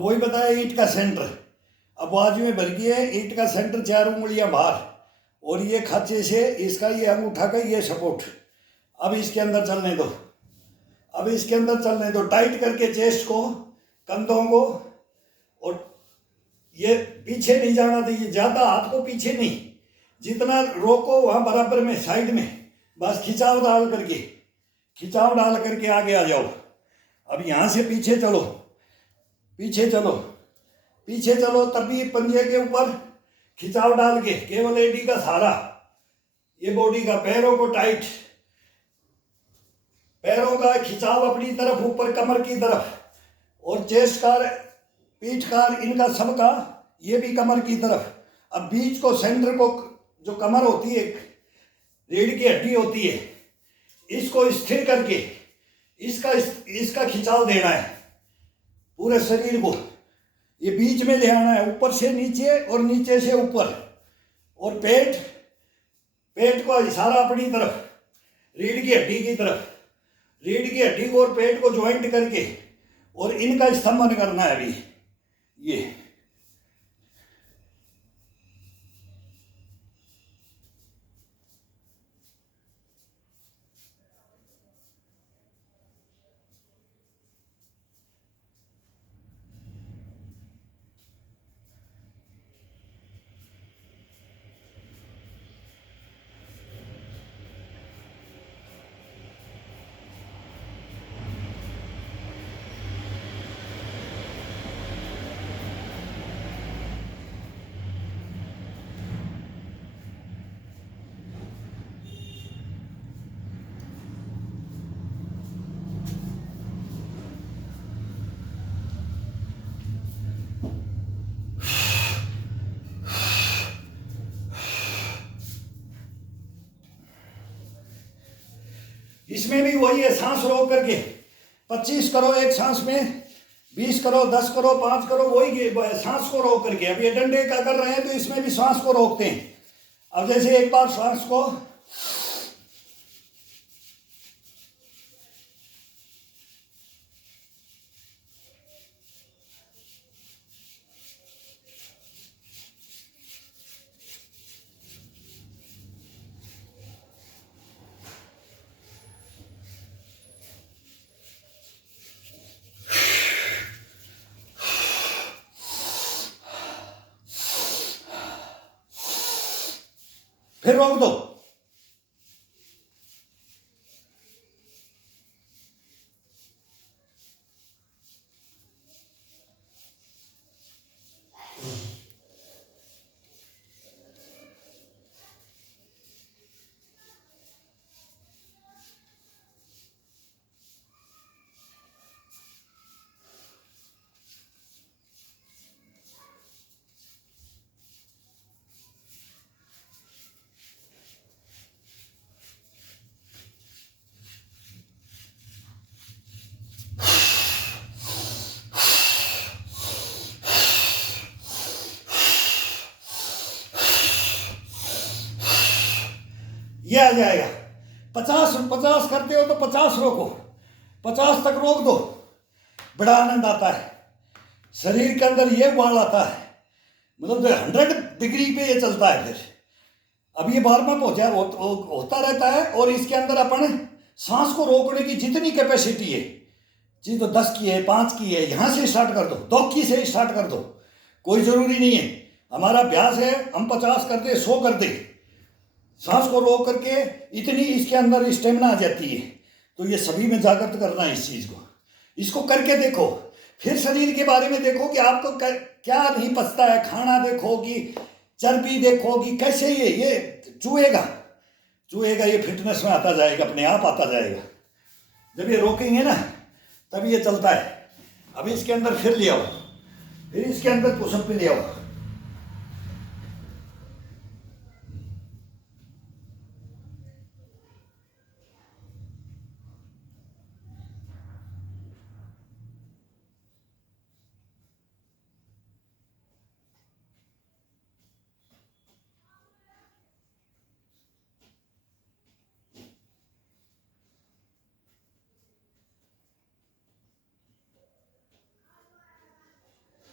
वही बताया ईंट का सेंटर। अब बाजू में भर गई है ईंट का सेंटर 4 उंगलियां बाहर, और ये खांचे से इसका ये अंगूठा का ये सपोर्ट। अब इसके अंदर चलने दो, अब इसके अंदर चलने दो, टाइट करके चेस्ट को, कंधों को, और ये पीछे नहीं जाना चाहिए, ज़्यादा हाथ को पीछे नहीं, जितना रोको वहाँ बराबर में साइड में, बस खिंचाव डाल करके आगे आ जाओ। अब यहाँ से पीछे चलो, पीछे चलो, पीछे चलो, तभी पंजे के ऊपर खिंचाव डाल के केवल एडी का सहारा, ये बॉडी का, पैरों को टाइट, पैरों का खिंचाव अपनी तरफ ऊपर कमर की तरफ, और चेस्ट का, पीठ का, इनका सबका, ये भी कमर की तरफ। अब बीच को, सेंटर को, जो कमर होती है, रीढ़ की हड्डी होती है, इसको स्थिर करके इसका खिंचाव देना है पूरे शरीर को। ये बीच में ले आना है, ऊपर से नीचे और नीचे से ऊपर, और पेट को इशारा अपनी तरफ, रीढ़ की हड्डी की तरफ, रीढ़ की हड्डी को और पेट को ज्वाइंट करके, और इनका स्तंभन करना है अभी। ये इसमें भी वही है, सांस रोक करके 25 करो एक सांस में, 20 करो, 10 करो, 5 करो, वही सांस को रोक करके। अब ये डंडे का कर रहे हैं तो इसमें भी सांस को रोकते हैं। अब जैसे एक बार सांस को, फिर रोक दो। ये आ जाएगा। 50 करते हो तो 50 रोको, 50 तक रोक दो, बड़ा आनंद आता है शरीर के अंदर, ये उबाल आता है, मतलब 100 डिग्री पे ये चलता है। फिर अब ये बार बार होता रहता है, और इसके अंदर अपन सांस को रोकने की जितनी कैपेसिटी है, जी तो 10 की है, 5 की है, यहाँ से स्टार्ट कर दो, 2 की से स्टार्ट कर दो, कोई जरूरी नहीं है। हमारा अभ्यास है, हम 50 कर दे, 100 कर दे, सांस को रोक करके इतनी इसके अंदर स्टेमिना आ जाती है। तो ये सभी में जागृत करना है इस चीज को, इसको करके देखो। फिर शरीर के बारे में देखो कि आपको क्या नहीं पचता है, खाना देखो कि चर्बी देखो कि कैसे ये चूहेगा, ये फिटनेस में आता जाएगा, अपने आप आता जाएगा। जब ये रोकेंगे ना तब ये चलता है। अब इसके अंदर फिर ले आओ, फिर इसके अंदर पुशअप पे ले आओ।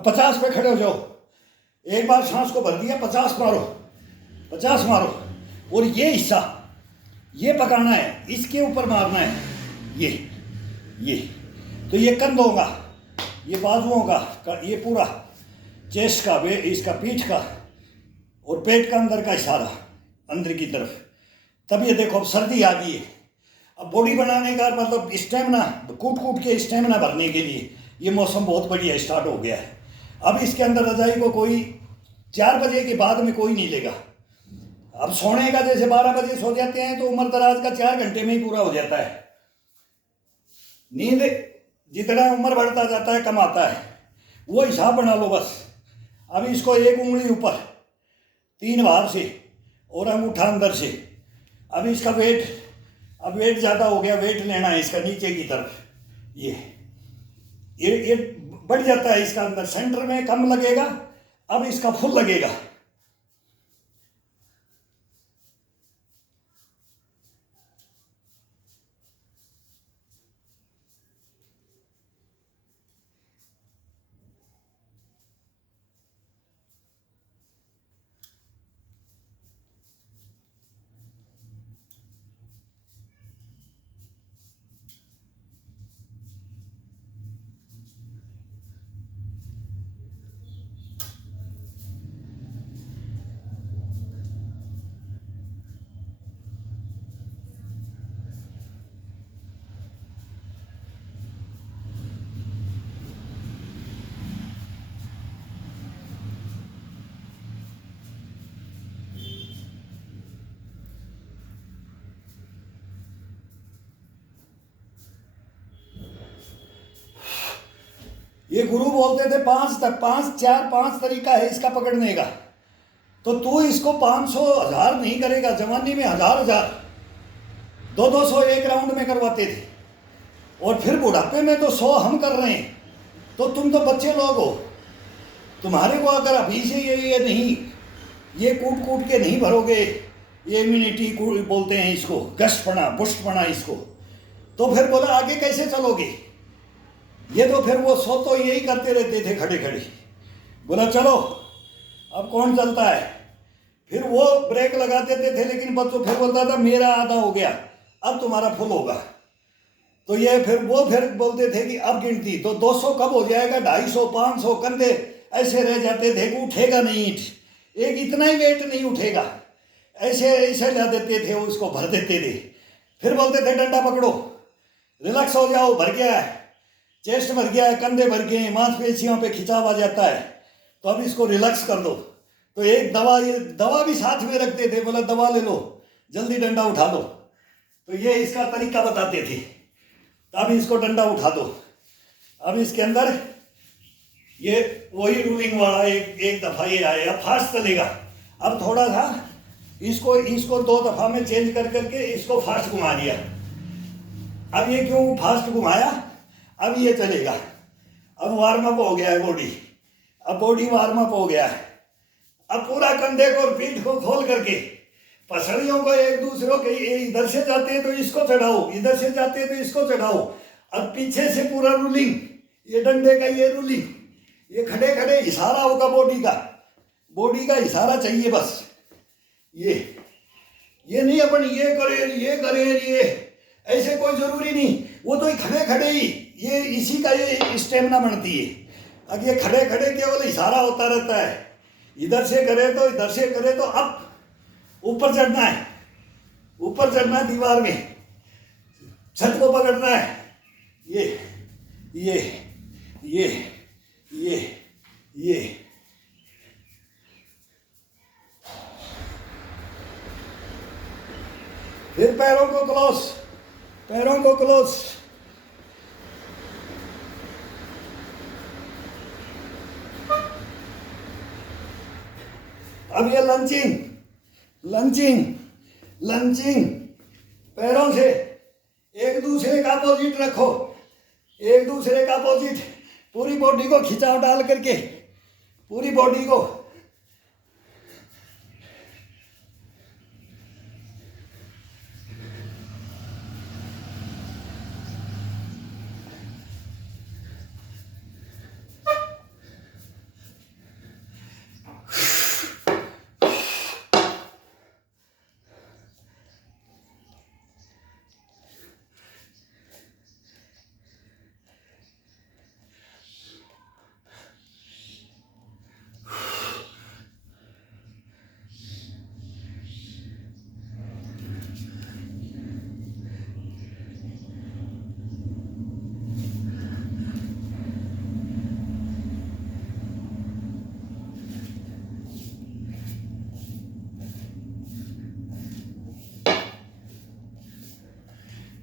अब 50 पे खड़े हो जाओ। एक बार सांस को भर दिया, 50 मारो, 50 मारो। और ये हिस्सा ये पकाना है, इसके ऊपर मारना है। ये तो ये कंधों का, ये बाजुओं का, ये पूरा चेस्ट का, वे इसका पीठ का और पेट का अंदर का इशारा अंदर की तरफ। तब ये देखो अब सर्दी आ गई है। अब बॉडी बनाने का मतलब स्टेमिना, कूट कूट के स्टेमिना भरने के लिए ये मौसम बहुत बढ़िया स्टार्ट हो गया है। अब इसके अंदर रजाई को कोई 4 बजे के बाद में कोई नहीं लेगा। अब सोने का जैसे 12 बजे सो जाते हैं तो उम्र दराज का 4 घंटे में ही पूरा हो जाता है। नींद जितना उम्र बढ़ता जाता है कम आता है, वो हिसाब बना लो बस। अब इसको एक उंगली ऊपर, 3 बाहर से और अंगूठा अंदर से। अब इसका वेट, अब वेट ज़्यादा हो गया, वेट लेना है इसका नीचे की तरफ। ये बढ़ जाता है इसका अंदर, सेंटर में कम लगेगा, अब इसका फुल लगेगा। ये गुरु बोलते थे 5 तरीका है इसका पकड़ने का। तो तू इसको 500 1000 नहीं करेगा। जवानी में हजार 200 एक राउंड में करवाते थे, और फिर बुढ़ापे में तो 100 हम कर रहे हैं। तो तुम तो बच्चे लोग हो, तुम्हारे को अगर अभी से ये नहीं, ये कूट कूट के नहीं भरोगे, ये इम्यूनिटी बोलते हैं इसको, गश्तपना पुष्टपना इसको, तो फिर बोला आगे कैसे चलोगे। ये तो फिर वो 100 तो यही करते रहते थे खड़े खड़े। बोला चलो अब कौन चलता है। फिर वो ब्रेक लगा देते थे, लेकिन बच्चों फिर बोलता था मेरा आधा हो गया, अब तुम्हारा फुल होगा। तो ये फिर वो फिर बोलते थे कि अब गिनती तो 200 कब हो जाएगा, 250 500 कंधे ऐसे रह जाते थे कि उठेगा नहीं, एक इतना ही वेट नहीं उठेगा, ऐसे ऐसे ला देते थे, उसको भर देते थे। फिर बोलते थे डंडा पकड़ो, रिलैक्स हो जाओ, भर गया है, चेस्ट भर गया है, कंधे भर गए हैं, मांसपेशियों पे खिंचाव आ जाता है, तो अब इसको रिलैक्स कर दो। तो एक दवा, ये दवा भी साथ में रखते थे, बोला दवा ले लो, जल्दी डंडा उठा दो। तो ये इसका तरीका बताते थे। अब इसको डंडा उठा दो। अब इसके अंदर ये वही रूलिंग वाला एक दफा ये आए, अब फास्ट चलेगा। अब थोड़ा सा इसको 2 दफा में चेंज कर करके इसको फास्ट घुमा दिया। अब ये क्यों फास्ट घुमाया, अब ये चलेगा। अब वार्म अप हो गया है बॉडी, अब बॉडी वार्म अप हो गया है। अब पूरा कंधे को और पीठ को खोल करके पसलियों को एक दूसरों के, इधर से जाते हैं तो इसको चढ़ाओ, इधर से जाते हैं तो इसको चढ़ाओ। अब पीछे से पूरा रूलिंग, ये डंडे का ये रूलिंग, ये खड़े खड़े इशारा होगा बॉडी का इशारा चाहिए बस। ये नहीं अपन ये करे ये ऐसे कोई जरूरी नहीं, वो तो खड़े खड़े ही ये इसी का ये स्टेमिना बनती है। अब ये खड़े खड़े केवल इशारा होता रहता है, इधर से करे तो इधर से करे तो अब ऊपर चढ़ना है, ऊपर चढ़ना है, दीवार में छत को पकड़ना है। ये फिर पैरों को क्लोज। अब ये लंचिंग पैरों से एक दूसरे का अपोजिट रखो, एक दूसरे का अपोजिट, पूरी बॉडी को खिंचाव डाल करके, पूरी बॉडी को।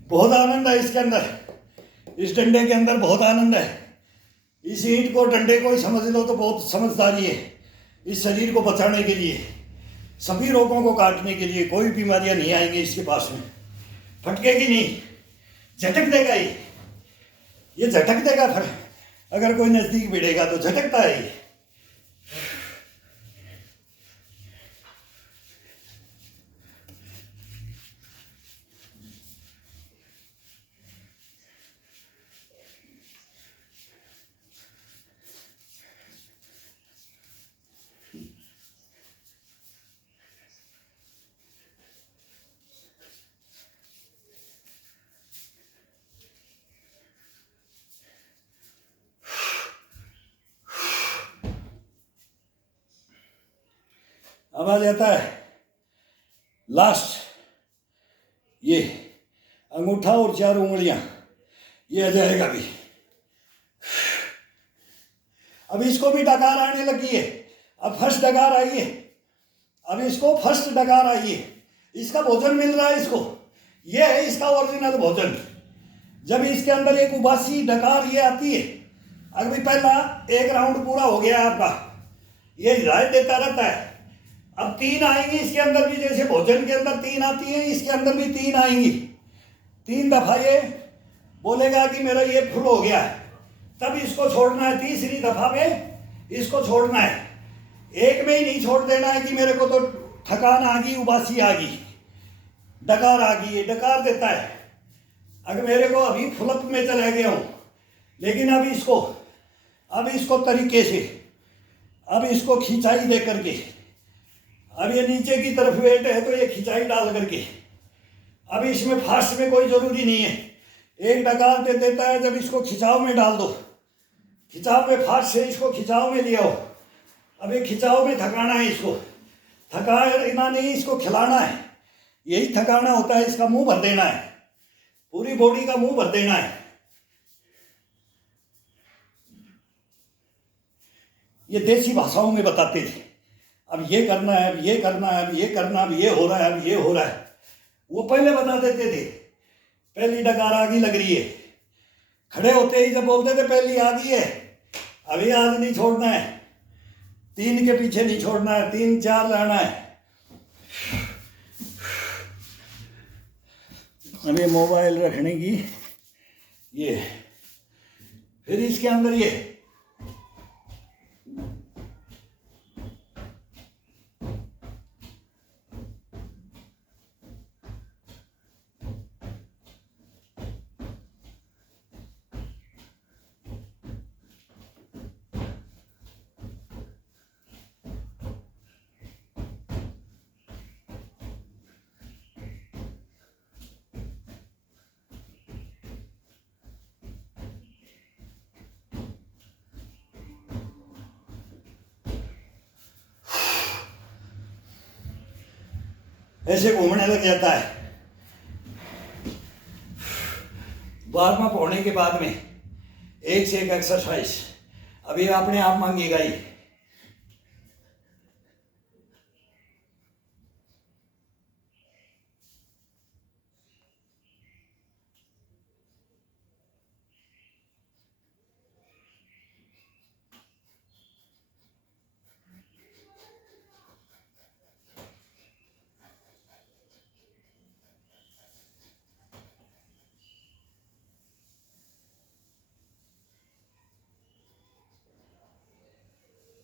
बहुत आनंद है इसके अंदर, इस डंडे के अंदर बहुत आनंद है। इस ईंट को, डंडे को ही समझ लो तो बहुत समझदारी है इस शरीर को बचाने के लिए, सभी रोगों को काटने के लिए। कोई बीमारियां नहीं आएंगी इसके पास में, फटकेगी नहीं, झटक देगा ये झटक देगा। फिर अगर कोई नजदीक भिड़ेगा तो झटकता है ये। अब आ जाता है लास्ट, ये अंगूठा और 4 उंगलियां, ये आ जाएगा अभी। अब इसको भी डकार आने लगी है, अब फर्स्ट डकार आई है, अब इसको फर्स्ट डकार आई है, इसका भोजन मिल रहा है इसको, ये है इसका ओरिजिनल भोजन। जब इसके अंदर एक उबासी डकार ये आती है, अभी पहला एक राउंड पूरा हो गया आपका, ये हिदायत देता रहता है। अब 3 आएंगी इसके अंदर भी, जैसे भोजन के अंदर 3 आती है, इसके अंदर भी 3 आएंगी। 3 दफा ये बोलेगा कि मेरा ये फुल हो गया है, तब इसको छोड़ना है। तीसरी दफा में इसको छोड़ना है, एक में ही नहीं छोड़ देना है कि मेरे को तो थकान आ गई, उबासी आ गई, डकार आ गई। ये डकार देता है अगर मेरे को अभी फुलप में चला गया हूँ, लेकिन अब इसको तरीके से, अब इसको खिंचाई दे करके, अब ये नीचे की तरफ वेट है तो ये खिंचाई डाल करके, अब इसमें फास्ट में कोई जरूरी नहीं है, एक डकार दे देता है। जब इसको खिंचाव में डाल दो, खिंचाव में फास्ट से इसको खिंचाव में ले आओ। अब ये खिंचाव में थकाना है, इसको थकाना नहीं, इसको खिलाना है, यही थकाना होता है। इसका मुंह भर देना है, पूरी बॉडी का मुंह भर देना है। ये देसी भाषाओं में बताते थे, अब ये करना है, अब ये करना है, अब ये करना, अब ये हो रहा है, अब ये हो रहा है, वो पहले बता देते थे। पहली डकार आगी लग रही है, खड़े होते ही जब बोलते थे पहली आ गई है, अभी आज नहीं छोड़ना है, 3 के पीछे नहीं छोड़ना है, 3 4 लाना है। अभी मोबाइल रखने की ये, फिर इसके अंदर ये ऐसे घूमने लग जाता है। 12वां पढ़ने के बाद में एक से एक एक्सरसाइज अभी अपने आप मांगेगा ही।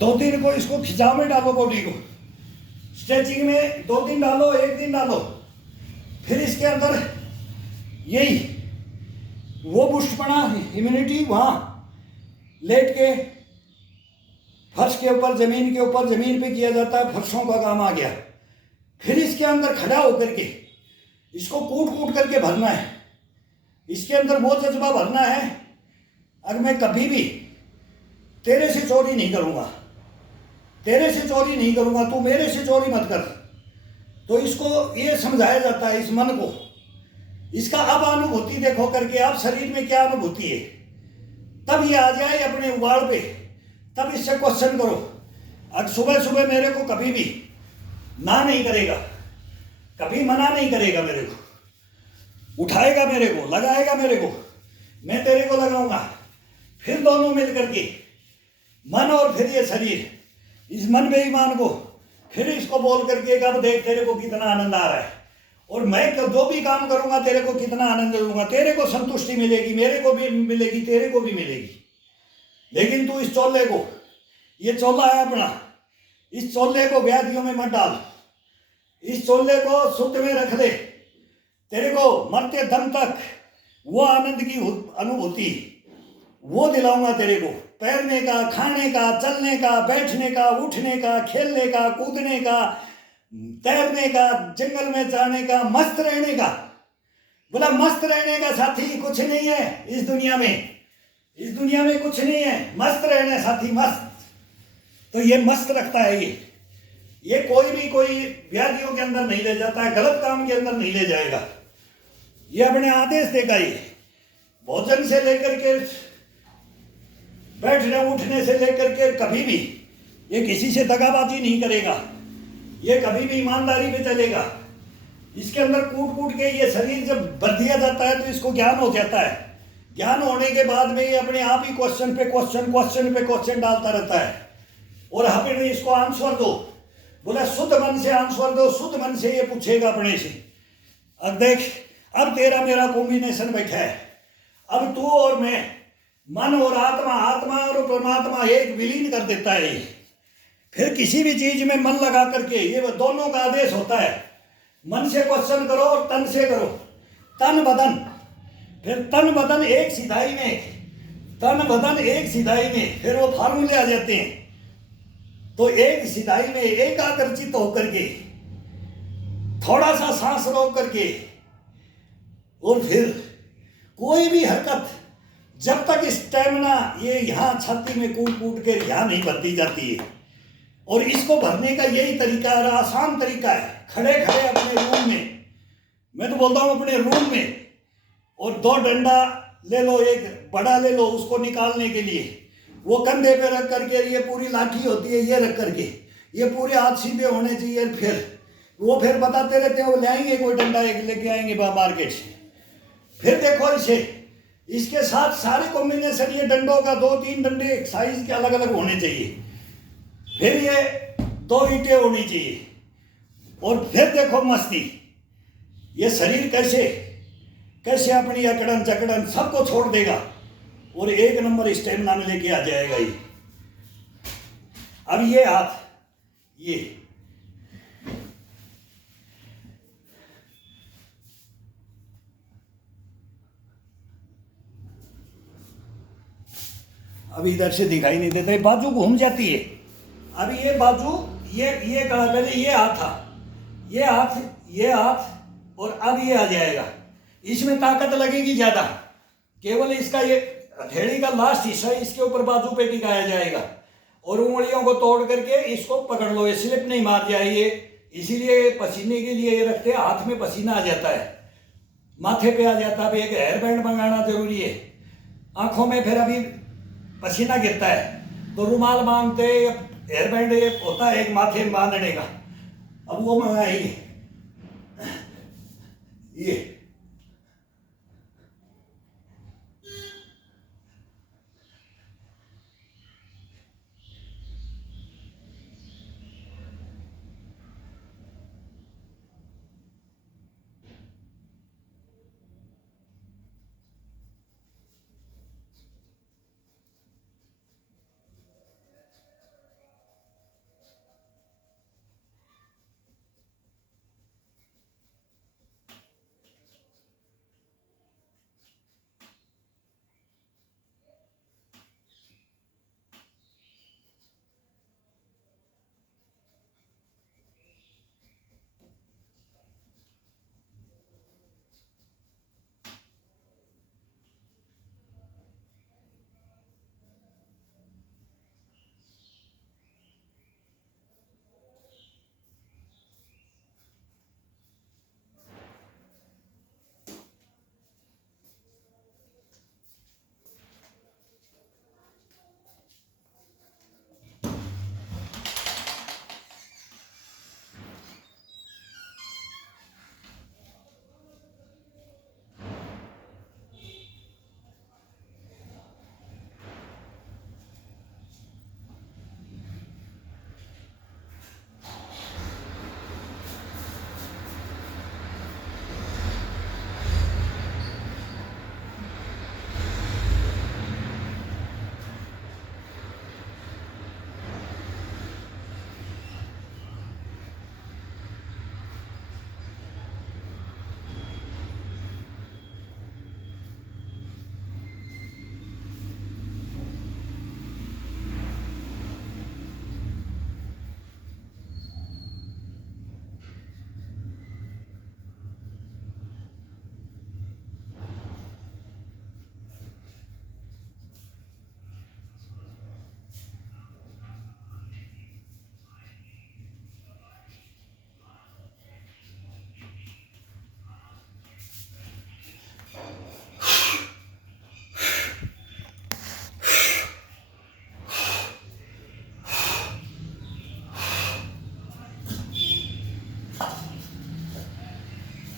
2-3 को इसको खिंचाव में डालो, बॉडी को स्ट्रेचिंग में 2 दिन डालो, 1 दिन डालो। फिर इसके अंदर यही वो बुस्टपना, इम्यूनिटी वहाँ लेट के फर्श के ऊपर, जमीन के ऊपर, जमीन पे किया जाता है, फर्शों का काम आ गया। फिर इसके अंदर खड़ा होकर के इसको कूट कूट करके भरना है। इसके अंदर वो जज्बा भरना है, अगर मैं कभी भी तेरे से चोरी नहीं करूँगा, तेरे से चोरी नहीं करूँगा, तू मेरे से चोरी मत कर। तो इसको ये समझाया जाता है, इस मन को, इसका अब अनुभूति देखो करके, आप शरीर में क्या अनुभूति है, तब ये आ जाए अपने उबाड़ पे, तब इससे क्वेश्चन करो। अब सुबह सुबह मेरे को कभी भी ना नहीं करेगा, कभी मना नहीं करेगा, मेरे को उठाएगा, मेरे को लगाएगा, मेरे को, मैं तेरे को लगाऊंगा। फिर दोनों मिल करके मन और फिर ये शरीर, इस मन बेईमान को फिर इसको बोल करके अब देख तेरे को कितना आनंद आ रहा है, और मैं जो भी काम करूंगा तेरे को कितना आनंद दूंगा, तेरे को संतुष्टि मिलेगी, मेरे को भी मिलेगी, तेरे को भी मिलेगी। लेकिन तू इस चोले को, ये चोला है अपना, इस चोले को व्याधियों में मत डाल, इस चोले को शुद्ध में रख ले। तेरे को मरते दम तक वो आनंद की अनुभूति वो दिलाऊंगा तेरे को, तैरने का, खाने का, चलने का, बैठने का, उठने का, खेलने का, कूदने का, तैरने का, जंगल में जाने का, मस्त रहने का। बोला मस्त रहने का साथी कुछ नहीं है इस दुनिया में, इस दुनिया में कुछ नहीं है, मस्त रहने साथी, मस्त। तो ये मस्त रखता है, ये कोई भी कोई व्याधियों के अंदर नहीं ले जाता है, गलत काम के अंदर नहीं ले जाएगा। ये अपने आदेश देगा, ये भोजन से लेकर के, बैठने उठने से लेकर के, कभी भी ये किसी से दगाबाजी नहीं करेगा, ये कभी भी ईमानदारी पे चलेगा। इसके अंदर कूट कूट के ये शरीर जब भर दिया जाता है तो इसको ज्ञान हो जाता है। ज्ञान होने के बाद में ये अपने आप ही क्वेश्चन पे क्वेश्चन, क्वेश्चन पे क्वेश्चन डालता रहता है, और हमें इसको आंसर दो। बोला शुद्ध मन से आंसर दो, शुद्ध मन से ये पूछेगा अपने से। अब देख, अब तेरा मेरा कॉम्बिनेशन बैठा है, अब तू और मैं, मन और आत्मा, आत्मा और परमात्मा एक विलीन कर देता है। फिर किसी भी चीज में मन लगा करके, ये दोनों का आदेश होता है, मन से क्वेश्चन करो और तन से करो, तन बदन। फिर तन बदन एक सिधाई में, तन बदन एक सिधाई में, फिर वो फार्मूले आ जाते हैं। तो एक सिधाई में एकाग्रचित होकर के, थोड़ा सा सांस रोक करके, और फिर कोई भी हरकत, जब तक स्टेमिना ये यहाँ छाती में कूट कूट के यहाँ नहीं भरती जाती है। और इसको भरने का यही तरीका है, आसान तरीका है, खड़े खड़े अपने रूम में, मैं तो बोलता हूँ अपने रूम में, और 2 डंडा ले लो, एक बड़ा ले लो उसको निकालने के लिए, वो कंधे पे रख करके, ये पूरी लाठी होती है ये रख करके, ये पूरे हाथ सीधे होने चाहिए। फिर वो फिर बताते रहते हैं, वो ले आएंगे कोई डंडा एक लेके आएंगे मार्केट से। फिर देखो इसे, इसके साथ सारे कॉम्बिनेशन, ये डंडों का 2-3 डंडे साइज के अलग अलग होने चाहिए। फिर ये 2 ईंटें होनी चाहिए, और फिर देखो मस्ती, ये शरीर कैसे कैसे अपनी अकड़न चकड़न सबको छोड़ देगा, और 1 नंबर स्टेमिना में लेके आ जाएगा ये। अब ये हाथ, ये अब इधर से दिखाई नहीं देता, बाजू घूम जाती है। अब ये बाजू, ये कड़ा, पहले ये हाथ था, ये हाथ, ये हाथ, और अब ये आ जाएगा। इसमें ताकत लगेगी ज्यादा, केवल इसका ये हथेली का लास्ट हिस्सा इसके ऊपर बाजू पे टिकाया जाएगा, और उंगलियों को तोड़ करके इसको पकड़ लो, ये स्लिप नहीं मार जाए। ये इसीलिए पसीने के लिए ये रखते हैं, हाथ में पसीना आ जाता है, माथे पे आ जाता है। एक हेयर बैंड मंगाना जरूरी है, आंखों में फिर अभी पसीना गिरता है तो रुमाल बांधते, हेयर बैंड होता है एक माथे में बांधने का, अब वो मंगाइए ये।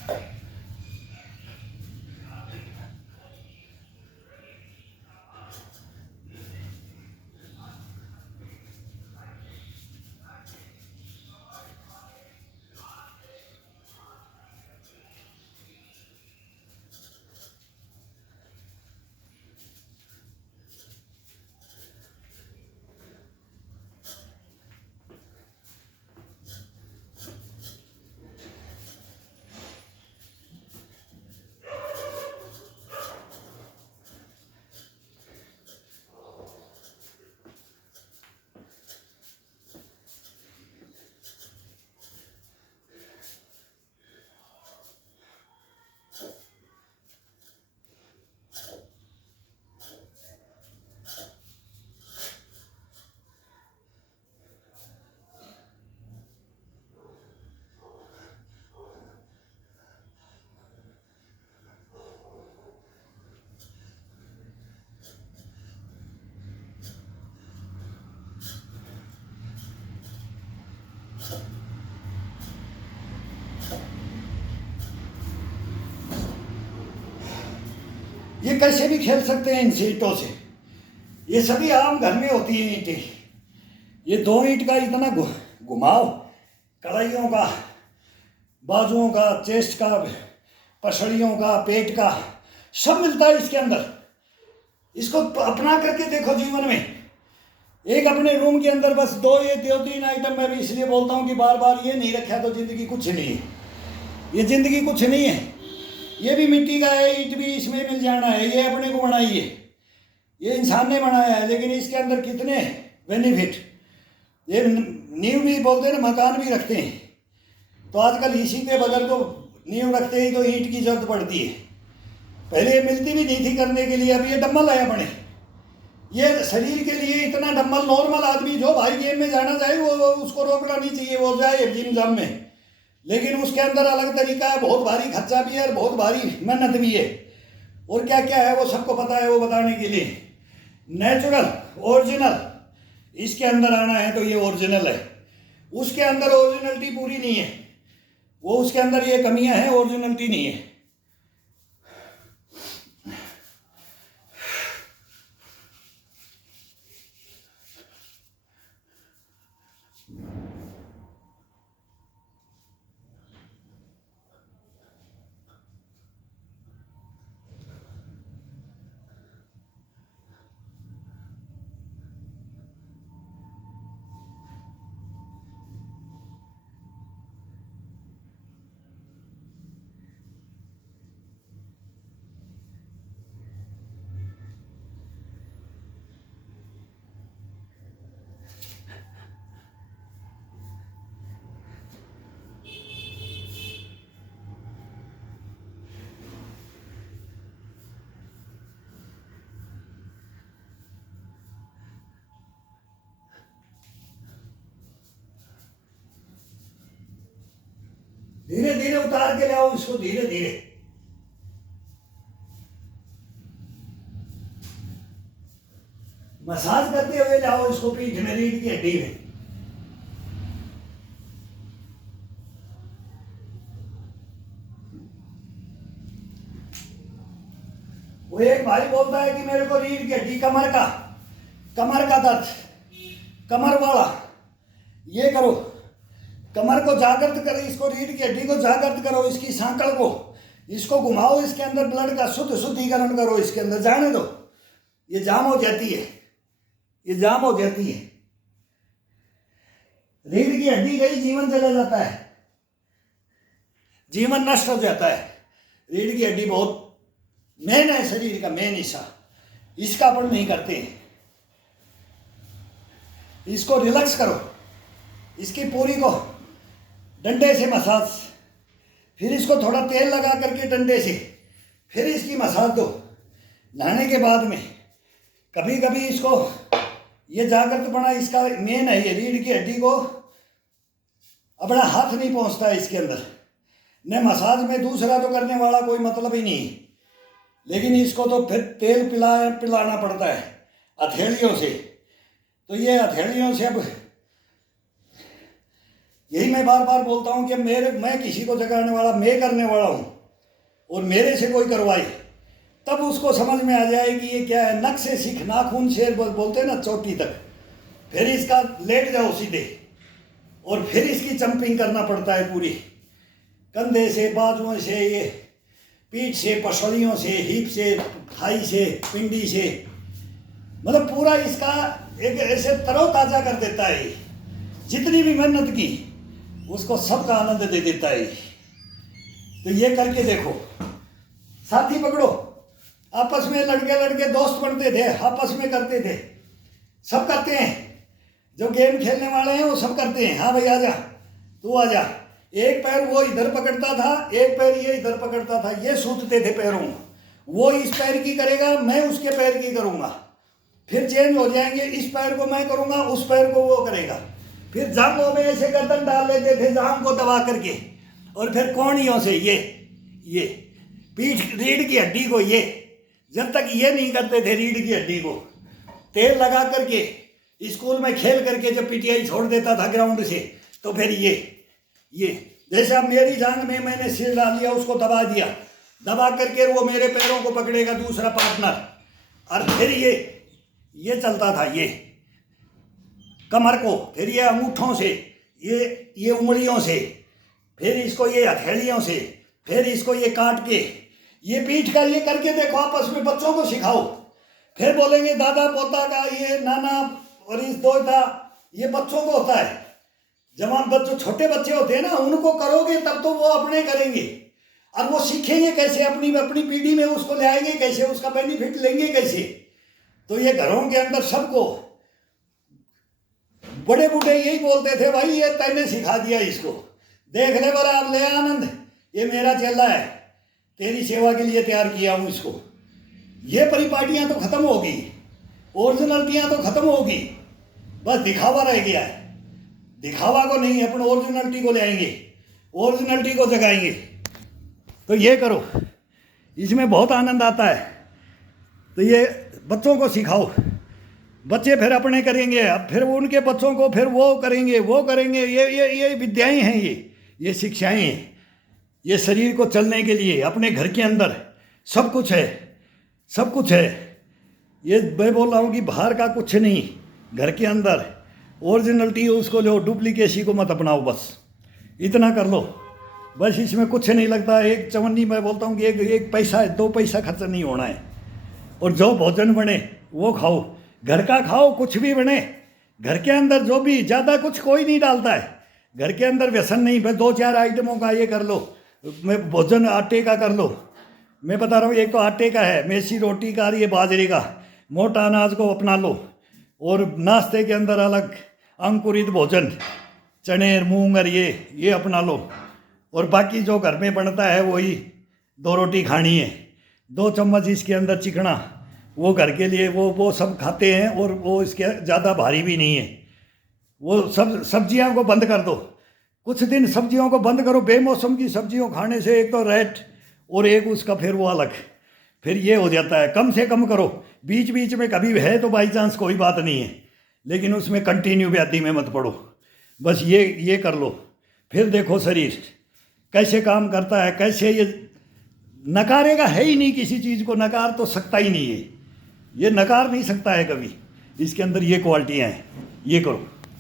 ये कैसे भी खेल सकते हैं इन ईंटों से। ये सभी आम घर में होती है ईंटें। ये 2 ईंट का इतना घुमाव, कड़ाइयों का, बाजुओं का, चेस्ट का, पसलियों का, पेट का, सब मिलता है इसके अंदर। इसको अपना करके देखो जीवन में। एक अपने रूम के अंदर बस 2-3 आइटम मैं भी इसलिए बोलता हूँ कि बार बार ये नहीं रखा तो जिंदगी कुछ नहीं है। ये जिंदगी कुछ नहीं है। ये भी मिट्टी का है, ईंट भी इसमें मिल जाना है। ये अपने को बनाई है, ये इंसान ने बनाया है, लेकिन इसके अंदर कितने बेनिफिट। ये नींव भी बोलते हैं ना, मकान भी रखते हैं। तो आजकल इसी के बगैर तो नींव रखते ही तो ईंट की जरूरत पड़ती है। पहले ये मिलती भी नहीं थी करने के लिए। अब ये डम्बल है अपने, ये शरीर के लिए इतना डम्बल। नॉर्मल आदमी जो भाई गेम में जाना चाहे वो उसको रोकना नहीं चाहिए, वो जाए जिम जाम में, लेकिन उसके अंदर अलग तरीका है। बहुत भारी खर्चा भी है और बहुत भारी मेहनत भी है, और क्या क्या है वो सबको पता है। वो बताने के लिए नेचुरल ओरिजिनल इसके अंदर आना है तो ये ओरिजिनल है। उसके अंदर ओरिजिनलिटी पूरी नहीं है, वो उसके अंदर ये कमियां हैं, ओरिजिनलिटी नहीं है। धीरे धीरे उतार के लाओ इसको, धीरे धीरे। मसाज करते हुए लाओ इसको पीठ में, रीढ़ की हड्डी में। वो एक भाई बोलता है कि मेरे को रीढ़ की हड्डी, कमर का दर्द, कमर वाला, ये करो, कमर को जागृत करो, इसको रीढ़ की हड्डी को जागृत करो, इसकी सांकड़ को, इसको घुमाओ, इसके अंदर ब्लड का शुद्धिकरण करो, इसके अंदर जाने दो। ये जाम हो जाती है, ये जाम हो जाती है। रीढ़ की हड्डी गई, जीवन चला जाता है, जीवन नष्ट हो जाता है। रीढ़ की हड्डी बहुत मेन है, शरीर का मेन हिस्सा, इसका अपन नहीं करते हैं। इसको रिलैक्स करो, इसकी पूरी को डंडे से मसाज, फिर इसको थोड़ा तेल लगा करके डंडे से, फिर इसकी मसाज दो। नहाने के बाद में कभी कभी इसको, ये जागृत बना इसका मेन है। ये रीढ़ की हड्डी को अपना हाथ नहीं पहुंचता है इसके अंदर, न मसाज में दूसरा तो करने वाला कोई मतलब ही नहीं, लेकिन इसको तो फिर तेल पिलाना पड़ता है हथेलियों से। तो ये हथेलियों से अब यही मैं बार बार बोलता हूँ कि मैं किसी को जगाने वाला मैं करने वाला हूँ, और मेरे से कोई करवाए तब उसको समझ में आ जाए कि ये क्या है। नख से सीख नाखून से बोलते हैं ना, चोटी तक। फिर इसका लेट जाओ सीधे, और फिर इसकी जंपिंग करना पड़ता है पूरी, कंधे से, बाजुओं से, ये पीठ से, पसलियों से, हिप से, थाई से, पिंडी से, मतलब पूरा इसका एक ऐसे तरोताजा कर देता है। जितनी भी मेहनत की उसको सबका आनंद दे देता है। तो ये करके देखो, साथी पकड़ो, आपस में लड़के लड़के दोस्त बनते थे, आपस में करते थे, सब करते हैं। जो गेम खेलने वाले हैं वो सब करते हैं। हाँ भाई आजा, तू आजा। एक पैर वो इधर पकड़ता था, एक पैर ये इधर पकड़ता था, ये सूतते थे पैरों में। वो इस पैर की करेगा, मैं उसके पैर की करूँगा, फिर चेंज हो जाएंगे, इस पैर को मैं करूँगा, उस पैर को वो करेगा। फिर जांघों में ऐसे गर्दन डाल लेते थे, जांघ को दबा करके, और फिर कोहनियों से ये पीठ, रीढ़ की हड्डी को ये, जब तक ये नहीं करते थे रीढ़ की हड्डी को तेल लगा करके, स्कूल में खेल करके जब पीटीआई छोड़ देता था ग्राउंड से, तो फिर ये जैसे अब मेरी जांघ में मैंने सिर डाल लिया, उसको दबा दिया, दबा करके वो मेरे पैरों को पकड़ेगा दूसरा पार्टनर, और फिर ये चलता था, ये कमर को, फिर ये अंगूठों से, ये उंगलियों से, फिर इसको ये हथेलियों से, फिर इसको ये काट के, ये पीठ का ये करके देखो, आपस में बच्चों को सिखाओ। फिर बोलेंगे दादा पोता का, ये नाना और इस दो था, ये बच्चों को होता है। जवान बच्चों, छोटे बच्चे होते हैं ना, उनको करोगे तब तो वो अपने करेंगे, और वो सीखेंगे कैसे, अपनी पीढ़ी में उसको ले आएंगे कैसे, उसका बेनिफिट लेंगे कैसे। तो ये घरों के अंदर सबको, बड़े बूढ़े यही बोलते थे, भाई ये तैने सिखा दिया इसको, देख ले बरा, अब ले आनंद, ये मेरा चेला है, तेरी सेवा के लिए तैयार किया हूँ इसको। ये परिपाटियाँ तो खत्म होगी, ओरिजिनलिटियाँ तो खत्म होगी, बस दिखावा रह गया है। दिखावा को नहीं, अपन ओरिजिनलिटी को ले आएंगे, ओरिजिनलिटी को जगाएंगे। तो ये करो, इसमें बहुत आनंद आता है। तो ये बच्चों को सिखाओ, बच्चे फिर अपने करेंगे, अब फिर उनके बच्चों को फिर वो करेंगे। ये विद्याएं हैं, ये शिक्षाएं हैं। ये शरीर को चलने के लिए अपने घर के अंदर सब कुछ है। ये मैं बोल रहा हूँ कि बाहर का कुछ नहीं, घर के अंदर ओरिजिनलिटी उसको लो, डुप्लीकेसी को मत अपनाओ, बस इतना कर लो। बस इसमें कुछ नहीं लगता। एक चवन्नी मैं बोलता हूँ कि एक पैसा 2 पैसा खर्चा नहीं होना है, और जो भोजन बने वो खाओ, घर का खाओ, कुछ भी बने घर के अंदर, जो भी, ज़्यादा कुछ कोई नहीं डालता है घर के अंदर, व्यसन नहीं। बस 2-4 आइटमों का ये कर लो, मैं भोजन आटे का कर लो। मैं बता रहा हूँ, एक तो आटे का है, मेसी रोटी का, ये बाजरे का, मोटा अनाज को अपना लो, और नाश्ते के अंदर अलग अंकुरित भोजन, चने मूंग और ये अपना लो, और बाकी जो घर में बनता है वही 2 रोटी खानी है, 2 चम्मच इसके अंदर चिकना, वो घर के लिए वो सब खाते हैं, और वो इसके ज़्यादा भारी भी नहीं है। वो सब सब्जियों को बंद कर दो, कुछ दिन सब्जियों को बंद करो। बेमौसम की सब्जियों खाने से एक तो रेट, और एक उसका फिर वो अलग, फिर ये हो जाता है। कम से कम करो, बीच बीच में कभी है तो बाई चांस कोई बात नहीं है, लेकिन उसमें कंटिन्यू व्याधि में मत पड़ो। बस ये कर लो, फिर देखो शरीर कैसे काम करता है, कैसे ये नकारेगा है ही नहीं किसी चीज़ को, नकार तो सकता ही नहीं है, ये नकार नहीं सकता है कभी। इसके अंदर ये क्वालिटियाँ हैं, ये करो।